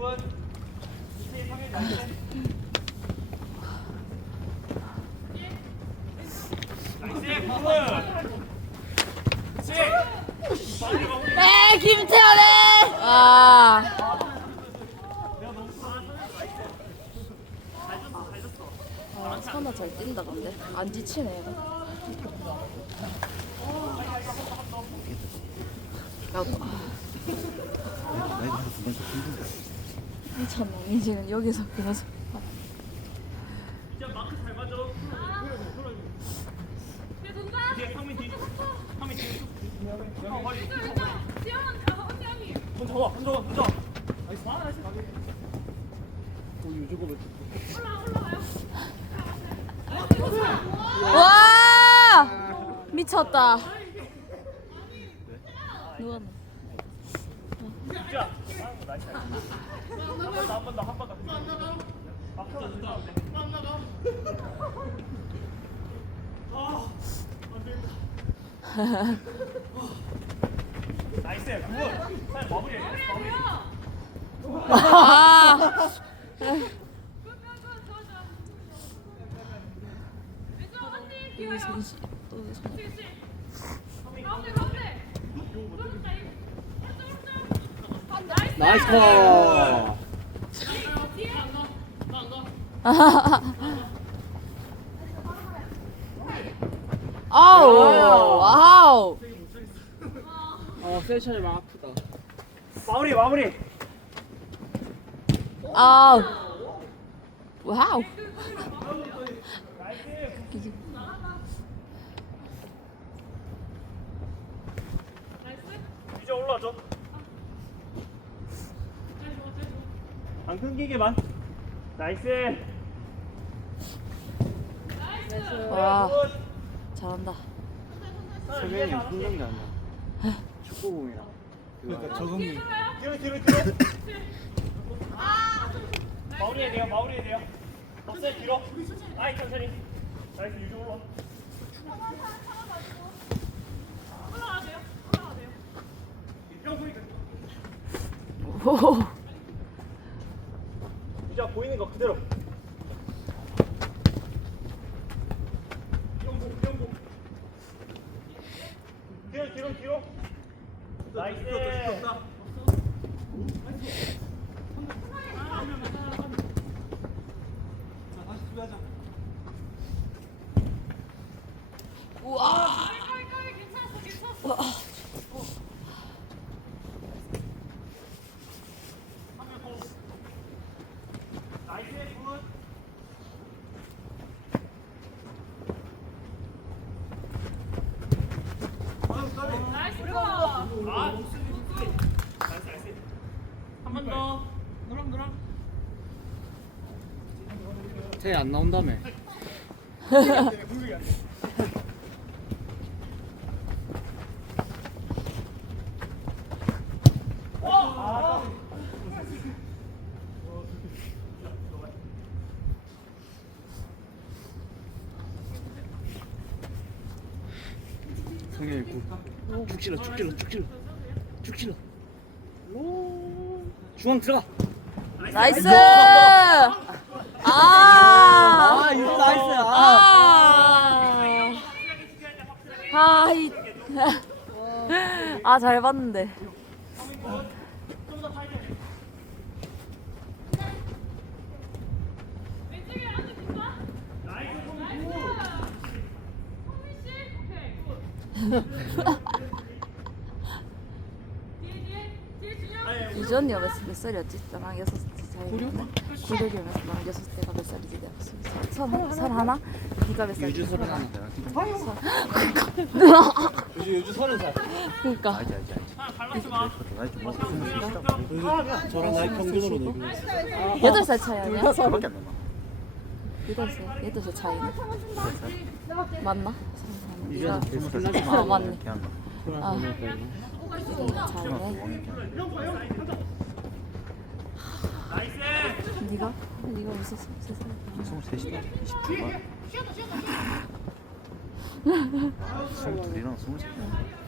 마무리. 에 김태현에 아. 아, 선아 잘 뛴다 근데. 안 지치네 야, 들어서 먼저 힘든다. 괜찮아 니 지금 여기서 그래서. 와 미쳤다 누가 넣- 진짜. 아, 나이스. 한번 더, 한 번 더, 한 번 더. 마크가 준다는데. 아, 안 돼. 나이스, 굿. 사연 마무리해, 마무리. 아 여기 손씨 또 손. 나이스 컷. 아우 와우 어, 세션이 막 아프다. 마무리, 마무리. 아우 와우 이제 올라와줘. 안 끊기게만. 나이스. 와 잘한다 세명이 힘든 게 아니야. 축구공이랑. 그러니까 적응이. 뒤로, 뒤로, 뒤로. 마무리해야 돼요, 마무리해야 돼요. 없어요, 뒤로. 아이, 천천히. 나이스, 유주 올라와. 형 보니까 오 보이는 거 그대로. 이용복, 이용복. 뒤로, 뒤로, 뒤로. 나이스, 굿. 아, 나이스, 나이스. 한 번 더. 노랑, 노랑. 쟤 안 나온다며. 성현이 구. 죽 찔러, 죽 찔러, 죽 찔러. 죽 찔러. 오. 중앙 들어가. 나이스 아 아, 이거 나이스야. 아, 아 이. 아, 잘 봤는데. 유전이가 몇, 몇 살이었지? 나랑 여섯 살이었나? 구력이면서 나랑 여섯 때가 몇 살이지? 내가 선, 선, 선 하나? 네가 몇 살이지? 유주 서른 선 하나. 유주 유주 서른 살. 그니까. 알지 알지 알지. 마. 나이 좀 먹고 저랑 나이 평균으로 내고 있어. 여덟 살 차이 아니야? 그밖에 안 남아. 여덟 살, 여덟 살 차이네. 맞나? 네가 계속 아, 살짝 맞네. 걔한다. 아. 여덟 차이네. 나이스. 네가? 네가 무슨 세 살? 23시다. 29만. 22이랑 23.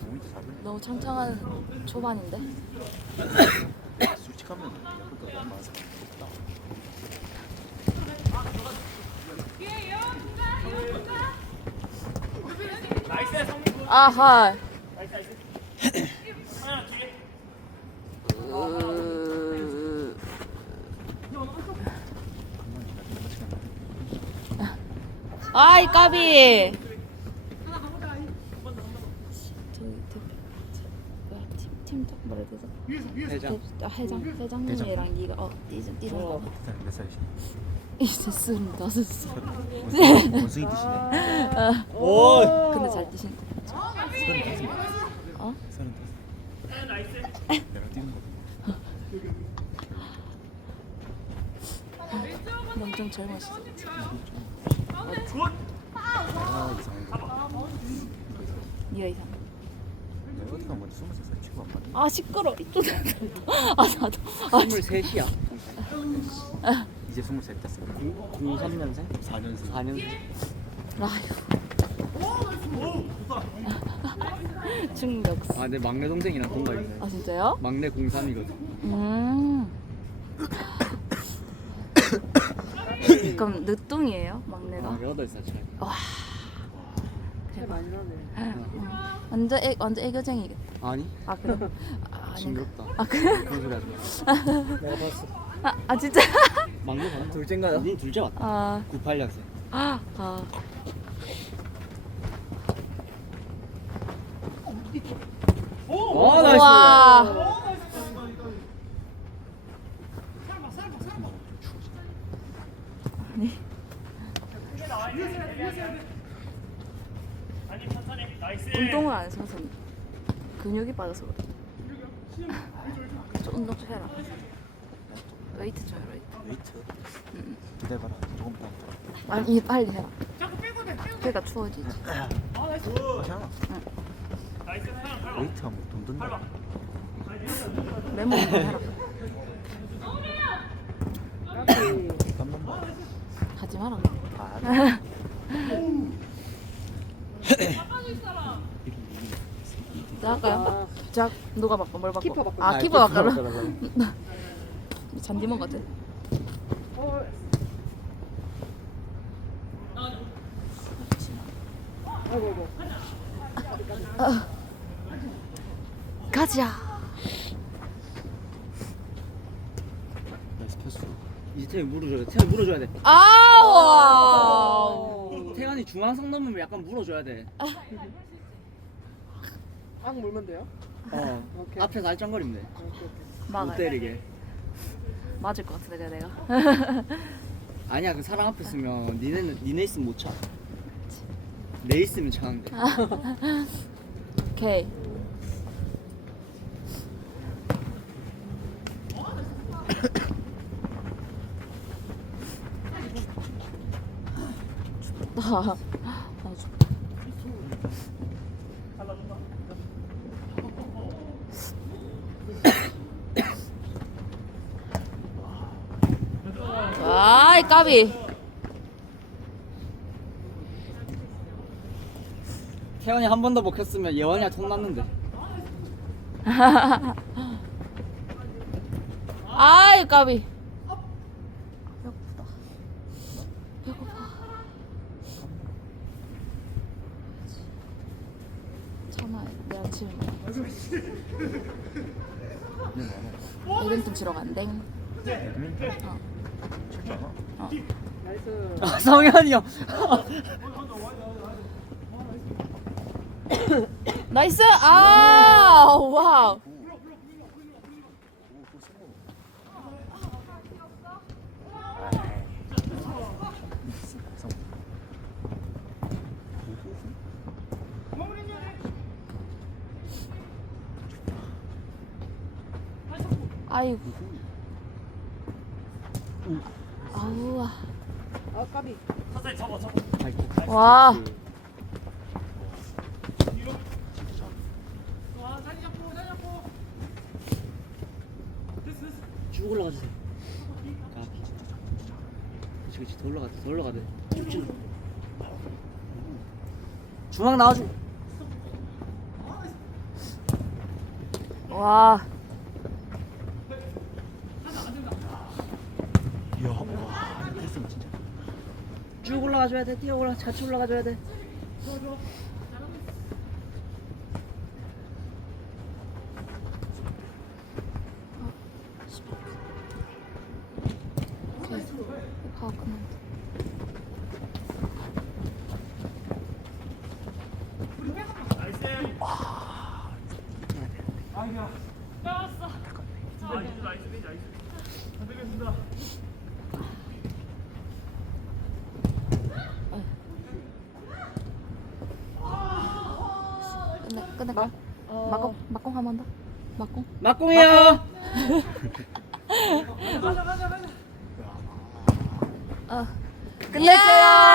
너무 잘해. 너무 창창한 초반인데? 솔직하면 야구 아하. 나이스 나이스 하나 뒤에 으... 아이 까비. 팀팀딱 뭐라 해야 되죠? 회장. 대- 아, 회장 회장님이랑 네가 어 띠좀 띠좀 가. 몇 살이시? 이제 스물 다섯 살. 원숭이 드시네. 오. 근데 잘 뛰신 거. 어? 서른 다섯. 내가 뛰는 거. 넌 좀. 굿 아 이상. 스무 살. 아 시끄러. 아 나도. 아 23이야. 이제 살 땄어. 03년생? 4년생. 4년생. 아휴. 충격. 아, 내 막내 동생이랑 동갑이네. 아 진짜요? 막내 03이거든. 음. 그럼 늦둥이에요, 막내가? 아, 8살 차이. 와. 잘 많이 나네. 완전 애, 완전 애교쟁이겠다. 아니? 아 그래? 아? 징그럽다. 아 그래? 그런 소리 하지 마. 내가 봤어. 아, 아 진짜? 막내 봤나? 둘째인가요? 니 둘째 맞다. 아, 98년생. 아, 아. 어, 나이스. 와. 아 나이스 운동을 안 해서 전 근육이 빠져서 그래. 좀 운동 좀 해라. 웨이트 좀 해라. 웨이트. 웨이트. 기다려봐라. 조금 더. 아니 빨리 해라. 배가 추워지지. 괜찮아. 밟아 웨이트 하면 돈 든다. 메모 좀 해라. 하지 마라. 아. 자 할까요? 자 누가 바꿔 뭘 바꿔? 키퍼 바꿔. 아 키퍼 바꿔라. 잔디몬 같아. 어. 가자. 나이스 패스. 이제 태이 물어줘야 돼. 태이 물어줘야 돼. 아우. 태관이 중앙선 넘으면 약간 물어줘야 돼. 악 물면 돼요? 어. 오케이. 앞에서 알짱거리면 돼. 오케이, 오케이. 못 막아. 때리게. 맞을 것 같은데 내가. 아니야 그 사람 앞에 있으면 니네는 니네 있으면 못 차. 내 있으면 차는데. 오케이. 춥다. 아. 아이 까비. 태연이 한 번 더 먹혔으면 예원이랑 통 났는데. 아이 까비. 배고프다. 배고파. 참 아 먹어. 배드민턴 치러 간댕. 어. 어. 아 성현이 형. 나이스! 아 와우. 아이고. 아우와. 아, 까비. 천천히 접어 접어 와. 쭉 올라가 주세요. 가비. 그렇지 그렇지 더 올라가 더 올라가 돼. 중앙 나와줘. 와. 쭉 올라가줘야 돼. 뛰어 올라 같이 올라가줘야 돼. 오케이. 파워 끝난다. 아이야. 나왔어. 나이스 나이스 나이스. 안 되겠습니다. 끝내 끝낼까? 막공 막공 한번 더. 막공. 막공이야 어. 끝낼게요.